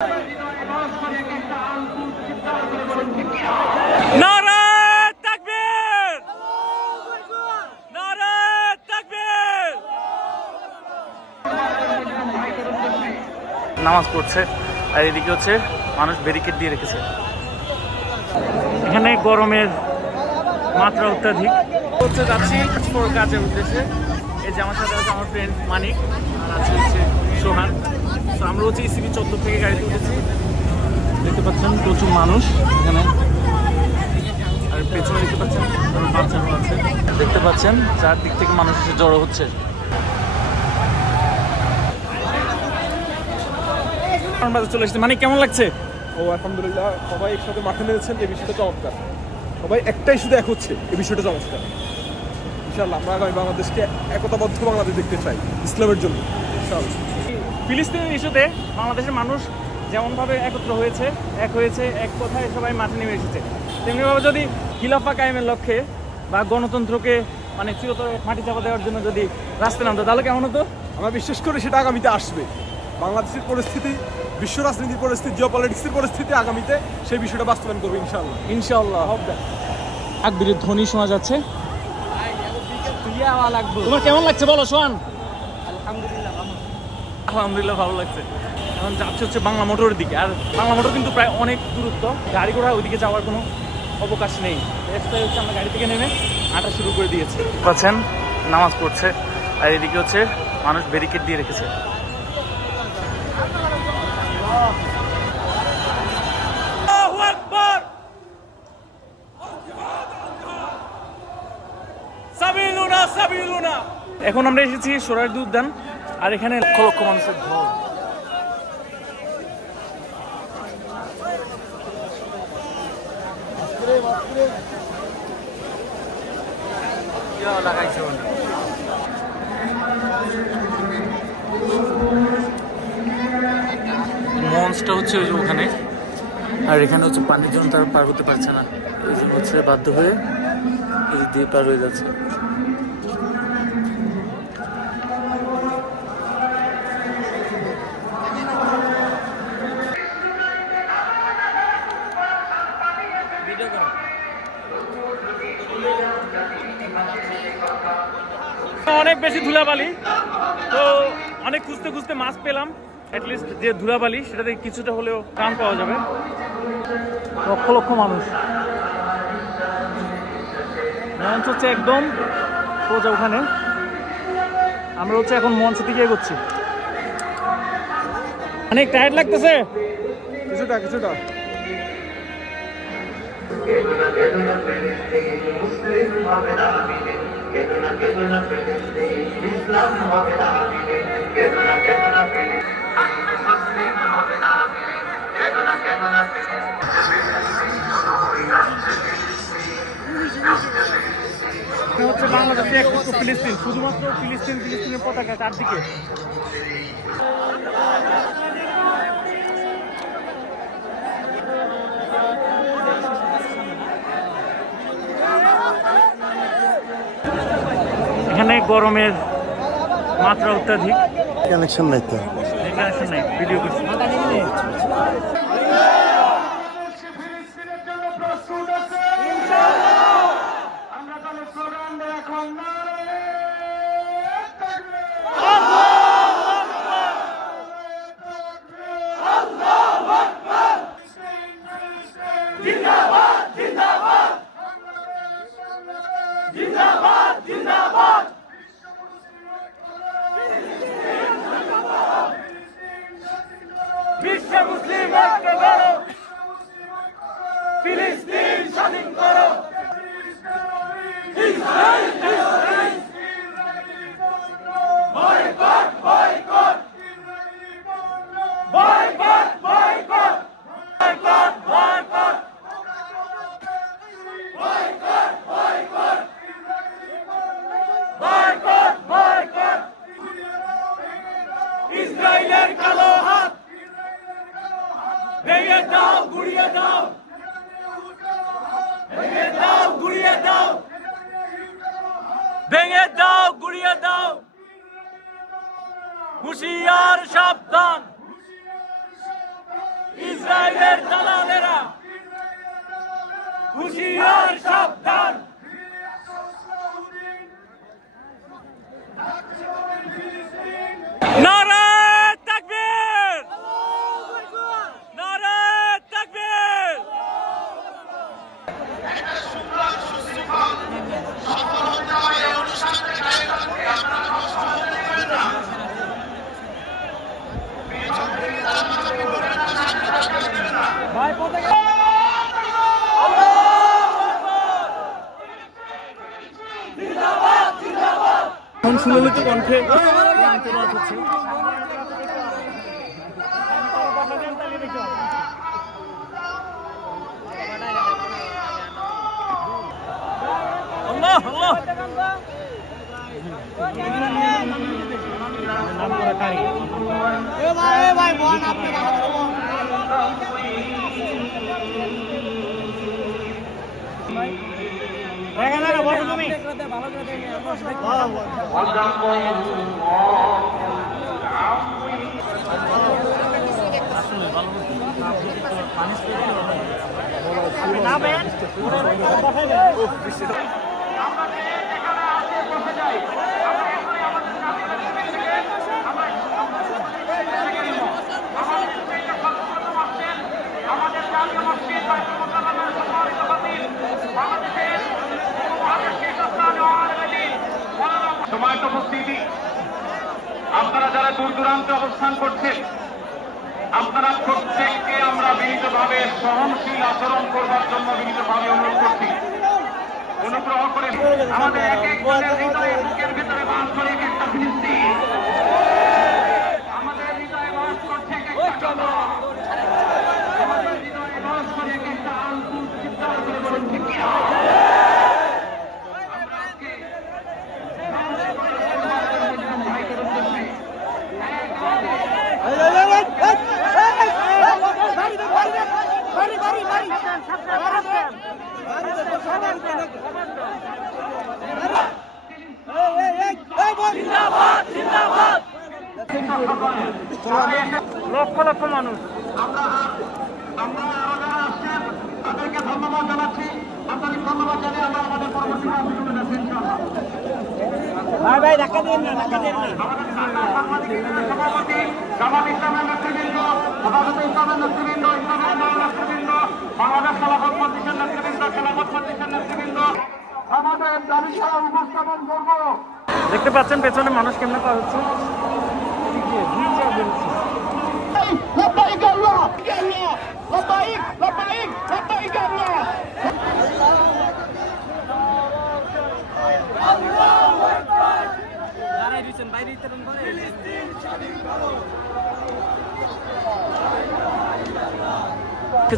নামাজ পড়ছে আর এদিকে হচ্ছে মানুষ ব্যারিকেড দিয়ে রেখেছে। এখানে গরমের মাত্রা অত্যাধিক হচ্ছে। যাচ্ছি কাজের উদ্দেশ্যে। এই যে আমার সাথে আছে আমার ফ্রেন্ড মানিক আর আছে হচ্ছে সোহান। তো আমরা হচ্ছে ইসিবি 14 থেকে গাড়িতে উঠেছি। দেখতে পাচ্ছেন প্রচুর মানুষ এখানে, আর পেছনে দেখতে পাচ্ছেন বাচ্চারা আছে। দেখতে পাচ্ছেন চারদিক থেকে মানুষ এসে জড়ো হচ্ছে। চলে এসেছে। মানে কেমন লাগছে? ও আলহামদুলিল্লাহ, সবাই একসাথে মাঠে নেমেছেন, এই বিষয়টা চমৎকার। সবাই একটাই শুধু এক হচ্ছে, এই বিষয়টা চমৎকার। ইনশাআল্লাহ আমরা আগামী বাংলাদেশকে একতাবদ্ধ বাংলাদেশ দেখতে চাই ইসলামের জন্য। ফিলিস্তিনের ইস্যুতে বাংলাদেশের মানুষ যেমনভাবে একত্র হয়েছে, এক কথায় সবাই মাঠে নেমে এসেছে, তেমনিভাবে যদি খিলাফা কায়েমের লক্ষ্যে বা গণতন্ত্রকে মানে চিরতরে মাটি চাপা দেওয়ার জন্য যদি রাস্তায় নামতো তাহলে কেমন হতো? আমরা বিশ্বাস করি সেটা আগামীতে আসবে। বাংলাদেশের পরিস্থিতি, বিশ্ব রাজনীতির পরিস্থিতি, জিওপলিটিক্সের পরিস্থিতি আগামীতে সেই বিষয়টা বাস্তবায়ন করবে ইনশাআল্লাহ। তাকবীরের ধ্বনি শোনা যাচ্ছে। তোমার কেমন লাগছে বলো সোহান? আলহামদুলিল্লাহ ভালো লাগছে। এখন যাচ্ছে হচ্ছে বাংলা মোটরের দিকে, আর বাংলা মোটর কিন্তু প্রায় অনেক দূরত্ব, গাড়ি ঘোড়া ওইদিকে যাওয়ার কোনো অবকাশ নেই। হচ্ছে আমরা গাড়ি থেকে নেমে হাঁটা শুরু করে দিয়েছি। পাচ্ছেন নামাজ পড়ছে আর এদিকে হচ্ছে মানুষ ব্যারিকেড দিয়ে রেখেছে। এখন আমরা এসেছি সোহরাওয়ার্দী উদ্যান, আর এখানে লক্ষ লক্ষ মানুষের ঢল। মঞ্চটা হচ্ছে ওই যে ওখানে, আর এখানে হচ্ছে পানির জন্য তারা পার করতে পারছে না, ওই জন্য হচ্ছে বাধ্য হয়ে এই দিয়ে পার হয়ে যাচ্ছে। অনেক বেশি ধুলাবালি, তো অনেক খুঁজতে খুঁজতে মাছ পেলাম। অ্যাটলিস্ট যে ধুলাবালি সেটাতে কিছুটা হলেও কাম পাওয়া যাবে। লক্ষ লক্ষ মানুষ, মঞ্চ হচ্ছে একদম সোজা ওখানে। আমরা হচ্ছে এখন মঞ্চের দিকে এগোচ্ছি। অনেক টায়ার্ড লাগতেছে কিছুটা। হচ্ছে বাংলাদেশে একমাত্র ফিলিস্তিন, শুধুমাত্র ফিলিস্তিনের পতাকা চারদিকে। এখানে গরমের মাত্রা অত্যাধিক। কানেকশন নাই তো, ভিডিও করছি। বিশ্ব মুসলিম ঐক্য করো, ফিলিস্তিন স্বাধীন করো। Boycott boycott boycott boycott boycott boycott boycott boycott boycott boycott ইসরায়েলের কালো হাত ভেঙে দাও, গুড়িয়ে দাও, ভেঙে দাও, গুড়িয়ে দাও, ভেঙে দাও, গুড়িয়ে দাও। হুঁশিয়ার সাবধান, মুখে আশীর্বাদ হচ্ছে। সময়ত উপস্থিতি, আপনারা যারা দূর দূরান্তে অবস্থান করছেন, আপনারা প্রত্যেককে আমরা বিনীতভাবে সহনশীল আচরণ করবার জন্য বিনীতভাবে অনুরোধ করছি। অনুগ্রহ করে আমাদের এক একজনের হৃদয়ে বুকের ভেতরে বাস করে এক একটা ফিলিস্তিন, আমাদের হৃদয়ে বাস করছে এক একটা কবর, আমাদের হৃদয়ে বাস করে এক একটা আলকুল চিৎকার করে বলুন ঠিক কিনা? লক্ষ লক্ষ মানুষ আমরা আরো যারা আসছেন তাদেরকে ধন্যবাদ জানাচ্ছি। আপনাদের ধন্যবাদ জানিয়ে আমরা আমাদের পরবর্তী আন্দোলনে যাচ্ছি ইনশাআল্লাহ। ভাই ধাক্কা দেন না, ধাক্কা দেন না। সাংবাদিক সভাপতি, জামাত ইসলামের নেতৃবৃন্দ, হেফাজতে ইসলামের নেতৃবৃন্দ, ইসলামের নেতৃবৃন্দ, বাংলাদেশ খেলাফত মজলিসের নেতৃবৃন্দ, খেলাফত মজলিসের নেতৃবৃন্দ, আমাদের দাবি ছাড়া উপস্থাপন করবো। দেখতে পাচ্ছেন পেছনে মানুষ কেমনে পার হচ্ছে। لبيك الله لبيك لبيك لبيك الله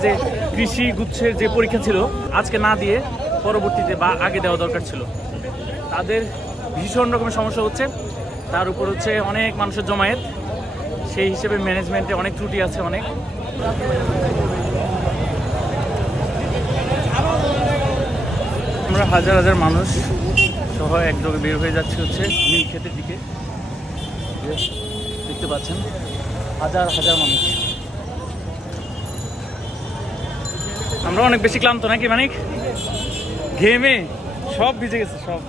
যে কৃষি গুচ্ছের যে পরীক্ষা ছিল আজকে না দিয়ে পরবর্তীতে বা আগে দেওয়া দরকার ছিল, তাদের ভীষণ রকমের সমস্যা হচ্ছে। তার উপর হচ্ছে অনেক মানুষের জমায়েত, সেই হিসেবে ম্যানেজমেন্টে অনেক ত্রুটি আছে অনেক। আমরা হাজার হাজার মানুষ সহ একযোগে বের হয়ে যাচ্ছি হচ্ছে নীল ক্ষেতের দিকে। দেখতে পাচ্ছেন হাজার হাজার মানুষ। আমরা অনেক বেশি ক্লান্ত নাকি মানিক? ঘেমে সব ভিজে গেছে সব।